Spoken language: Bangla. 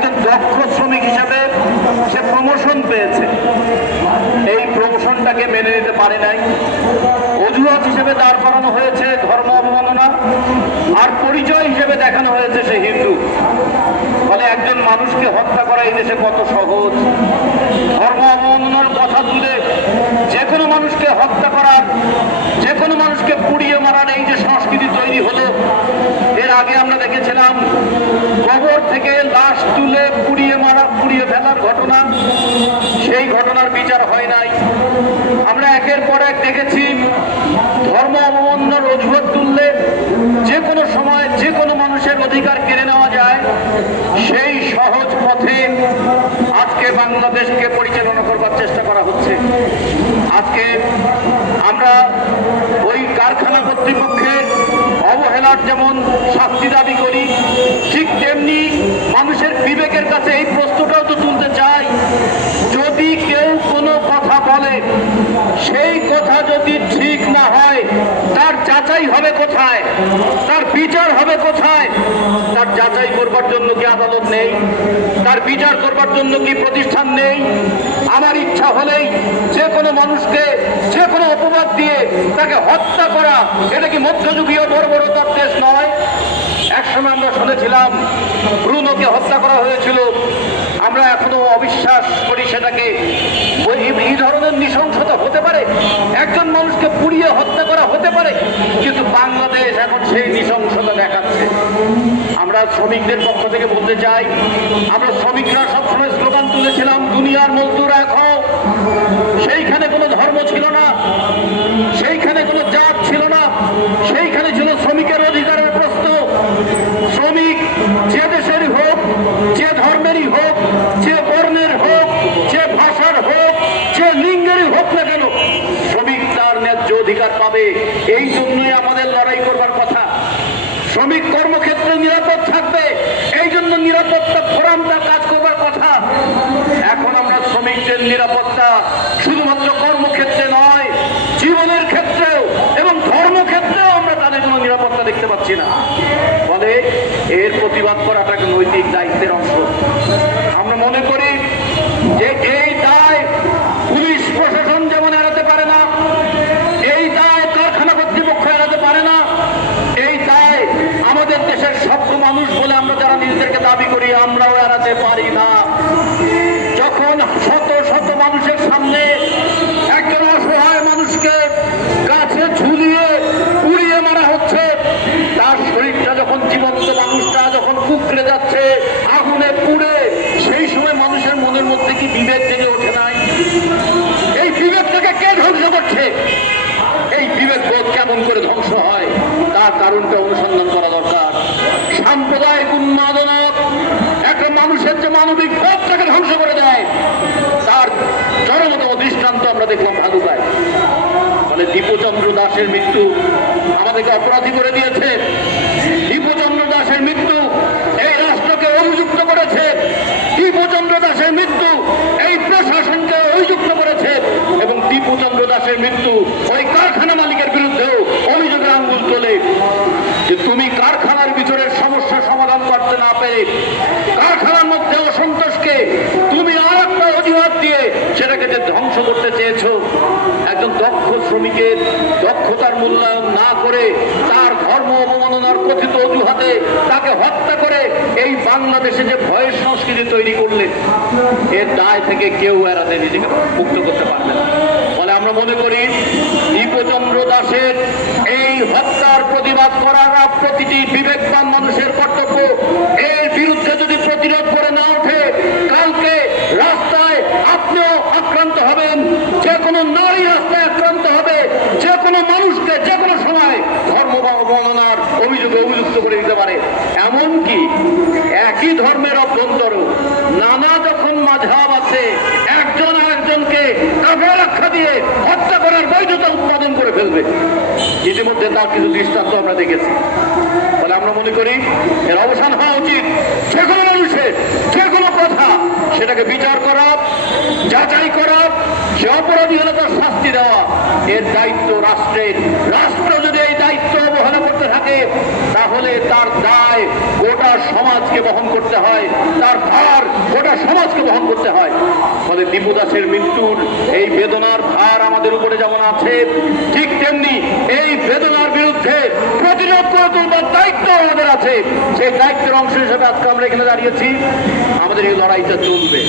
একজন দক্ষ শ্রমিক হিসাবে সে প্রমোশন পেয়েছে, এই প্রমোশনটাকে মেনে নিতে পারে নাই। অজুহাত হিসেবে দাঁড় করানো হয়েছে ধর্ম অবমাননা, আর পরিচয় হিসেবে দেখানো হয়েছে সে হিন্দু। ফলে একজন মানুষকে হত্যা করা এই দেশে কত সহজ। ধর্ম অবমাননার কথা তুলে যে কোনো মানুষকে হত্যা করার, যে কোনো মানুষকে পুড়িয়ে মারার এই যে সংস্কৃতি তৈরি হলো, এর আগে আমরা দেখেছিলাম কবর থেকে লাশ তুলে পুড়িয়ে মারা, পুড়িয়ে ফেলার ঘটনা, সেই ঘটনার বিচার হয় নাই। আমরা একের পর এক দেখেছি ধর্ম অবমাননার অজুহাত তুললে যে কোনো সময় যে কোনো মানুষের অধিকার কেড়ে নেওয়া যায়, সেই সহজ পথে আজকে বাংলাদেশকে পরিচালনা করবার চেষ্টা করা হচ্ছে। আজকে আমরা ওই কারখানা কর্তৃপক্ষের অবহেলার যেমন শাস্তি দাবি করি, ঠিক তেমনি মানুষের বিবেকের কাছে এই প্রশ্নটাও তো তুলতে চাই, যদি কেউ কোনো কথা বলে সেই কথা যদি ঠিক না হয়, তার যাচাই হবে কোথায়, তার বিচার হবে কোথায়? তার যাচাই করবার জন্য কি আদালত নেই? তার বিচার করবার জন্য কি প্রতিষ্ঠান নেই? আমার ইচ্ছা হলেই যে কোনো মানুষকে যে কোনো অপবাদ দিয়ে তাকে হত্যা করা, এটা কি মধ্যযুগীয় বর্বরতার দেশ নয়? একসময় আমরা শুনেছিলাম ব্রুনোকে হত্যা করা হয়েছিল, আমরা এখনো অবিশ্বাস করি সেটাকে। এই ধরনের নৃশংসতা হতে পারে, একজন মানুষকে পুড়িয়ে হত্যা করা হতে পারে, কিন্তু বাংলাদেশ এখন সেই নৃশংসতা দেখাচ্ছে। আমরা শ্রমিকদের পক্ষ থেকে বলতে চাই, আমরা শ্রমিকরা সবসময় স্লোগান তুলেছিলাম দুনিয়ার মজদুর এক হও। সেইখানে কোনো ধর্ম ছিল না, সেইখানে কোনো জাত ছিল না, সেইখানে ছিল শ্রমিকের অধিকারের প্রশ্ন। শ্রমিক যে দেশেরই হোক, যে ধর্মেরই হোক, যে বর্ণের হোক, যে ভাষার হোক, যে লিঙ্গেরই হোক না কেন, শ্রমিক তার ন্যায্য অধিকার পাবে। এই জন্যই আমাদের লড়াই করবার কথা। শ্রমিক কর্মক্ষেত্রে নিরাপদ থাকবে, এই জন্য নিরাপত্তা ফোরাম তার কাজ করবার কথা। এখন আমরা শ্রমিকদের নিরাপত্তা শুধুমাত্র কর্মক্ষেত্রে নয়, জীবনের ক্ষেত্রেও এবং ধর্মক্ষেত্রেও আমরা তাদের কোনো নিরাপত্তা দেখতে পাচ্ছি না। ফলে এর প্রতিবাদ করাটা একটা নৈতিক দায়িত্বের অংশ। আমরা মনে করি যে এই দায় পুলিশ প্রশাসন যেমন এড়াতে পারে না, এই দায় কারখানা কর্তৃপক্ষ এড়াতে পারে না, এই দায় আমাদের দেশের সভ্য মানুষ বলে আমরা যারা নিজেদেরকে দাবি করি আমরাও এড়াতে পারি না। যখন শত শত মানুষের সামনে একজন অসহায় মানুষকে গাছে ঝুলিয়ে পুড়িয়ে মারা হচ্ছে, তার শরীরটা যখন জীবন্ত, মানুষটা যখন কুকড়ে যাচ্ছে আগুনে পুড়ে, সেই সময় মানুষের মনের মধ্যে কি বিবেক জেগে ওঠে নাই? এই বিবেকটাকে কে ধ্বংস করছে? এই বিবেক বোধ কেমন করে ধ্বংস হয় তার কারণটা অনুসন্ধান করা দরকার। সাম্প্রদায়িক উন্মাদনা একটা মানুষের যে মানবিক বোধটাকে ধ্বংস করে দেয়, তার চরমতম দৃষ্টান্ত আমরা দেখলাম ভালুকায়। মানে দীপচন্দ্র দাসের মৃত্যু আমাদেরকে অপরাধী করে দিয়েছে। দীপচন্দ্র দাসের মৃত্যু এই রাষ্ট্রকে অভিযুক্ত করেছে, দীপচন্দ্র দাসের মৃত্যু এই প্রশাসনকে অভিযুক্ত করেছে, এবং দীপচন্দ্র দাসের মৃত্যু ওই কারখানা মালিকের বিরুদ্ধেও অভিযোগের আঙ্গুল তোলে যে তুমি কারখানার ভিতরের সমস্যা সমাধান করতে না পেরে, কারখানার মধ্যে অসন্তোষকে তুমি আর একটা অজুহাত দিয়ে সেটাকে যে ধ্বংস করতে চেয়েছ। একজন দক্ষ শ্রমিকের দক্ষতার মূল্যায়ন না করে তার ধর্ম অবমাননার কথিত অজুহাতে তাকে হত্যা করে এই বাংলাদেশে যে ভয়ের সংস্কৃতি তৈরি করলে, এর দায় থেকে কেউ এড়াতে নিজেকে মুক্ত করতে পারবে না। ফলে আমরা মনে করি দীপচন্দ্র দাসের এই হত্যার প্রতিবাদ করার প্রতিটি বিবেকবান মানুষের কর্তব্য। এর বিরুদ্ধে যদি প্রতিরোধ করে না ওঠে, কালকে রাস্তায় আপনিও আক্রান্ত হবেন, যে কোনো নারী রাস্তায় আক্রান্ত হবে, যে কোনো মানুষকে যে কোনো সময় ধর্ম অবমাননার অভিযোগে অভিযুক্ত করে দিতে পারে। এমনকি একই ধর্মের অভ্যন্তর নানা যখন মাযহাব আছে, একজন আরেকজনকে কাফের আখ্যা দিয়ে হত্যা করার বৈধতা উৎপাদন করে ফেলবে। ইতিমধ্যে তার কিছু দৃষ্টান্ত আমরা দেখেছি। তাহলে আমরা মনে করি এর অবসান হওয়া উচিত। যে কোনো মানুষের যে কোনো কথা সেটাকে বিচার করা, যাচাই করা, সে অপরাধী হলে তার শাস্তি দেওয়া, এর দায়িত্ব রাষ্ট্রের। রাষ্ট্র যদি এই দায়িত্ব অবহেলা করতে থাকে থাকে তাহলে তার দায় গোটা সমাজকে বহন করতে হয়, তার ভার গোটা সমাজকে বহন করতে হয়। ফলে দীপু দাসের মৃত্যুর এই বেদনার ভার আমাদের উপরে যেমন আছে, ঠিক তেমনি এই বেদনার বিরুদ্ধে প্রতিরোধ করে তুলবার দায়িত্ব আমাদের আছে। সেই দায়িত্বের অংশ হিসেবে আজকে আমরা এখানে দাঁড়িয়েছি। আমাদের এই লড়াইটা চলবে।